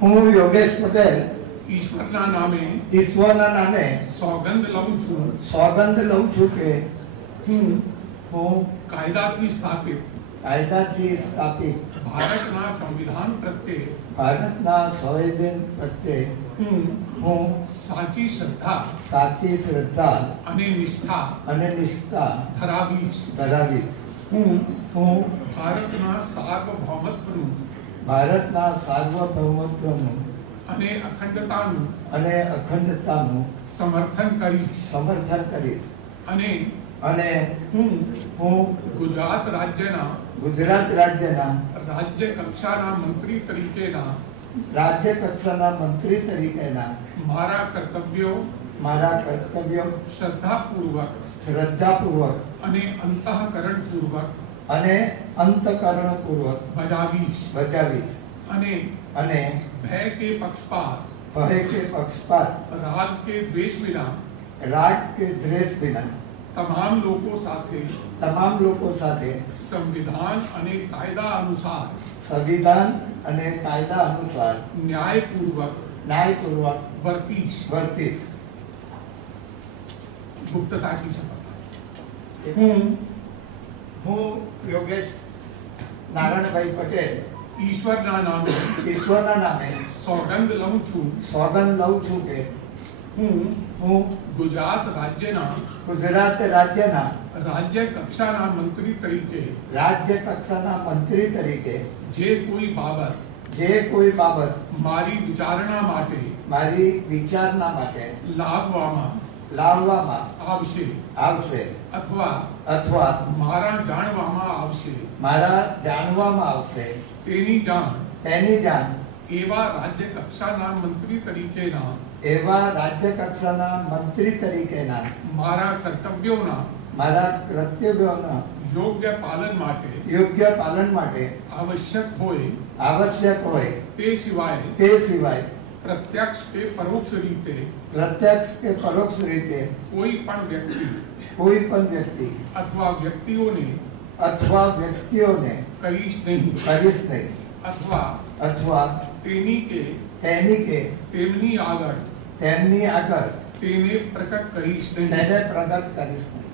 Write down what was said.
હું યોગેશ પટેલ ઈશ્વરના નામે સોગંદ લઉં છું કે હું કાયદાથી સ્થાપિત ભારતના સંવિધાન પ્રત્યે હું સાચી શ્રદ્ધા અને નિષ્ઠા ધરાવીશ. હું ભારતના સાર્વભૌમત્વનું અને અખંડતાનું સમર્થન કરીશ અને હું ગુજરાત રાજ્યના રાજ્ય કક્ષાના મંત્રી તરીકેના મારા કર્તવ્યો શ્રદ્ધાપૂર્વક અને અંતઃકરણપૂર્વક બજાવીશ અને ભય કે પક્ષપાત રાગ કે દ્વેષ વિના તમામ લોકો સાથે સંવિધાન અને કાયદા અનુસાર ન્યાયપૂર્વક વર્તીશ. ગુપ્તતાથી શપથ. હું યોગેશ નારાયણભાઈ પટેલ ઈશ્વરના નામે સોગંદ લઉં છું કે હું ગુજરાત રાજ્યના રાજ્ય કક્ષાના મંત્રી તરીકે જે કોઈ બાબત મારી વિચારણા માટે લાવવામાં આવશે અથવા મારા જાણવામાં આવશે તેની જાણ એવા રાજ્ય કક્ષાના મંત્રી તરીકેના મારા કર્તવ્યોના યોગ્ય પાલન માટે આવશ્યક હોય તે સિવાય પ્રત્યક્ષ કે પરોક્ષ રીતે કોઈ પણ વ્યક્તિ અથવા વ્યક્તિઓને કહીશ નહીં અથવા તેની કે તેમની આગળ તેને પ્રકટ કરીશ નહીં.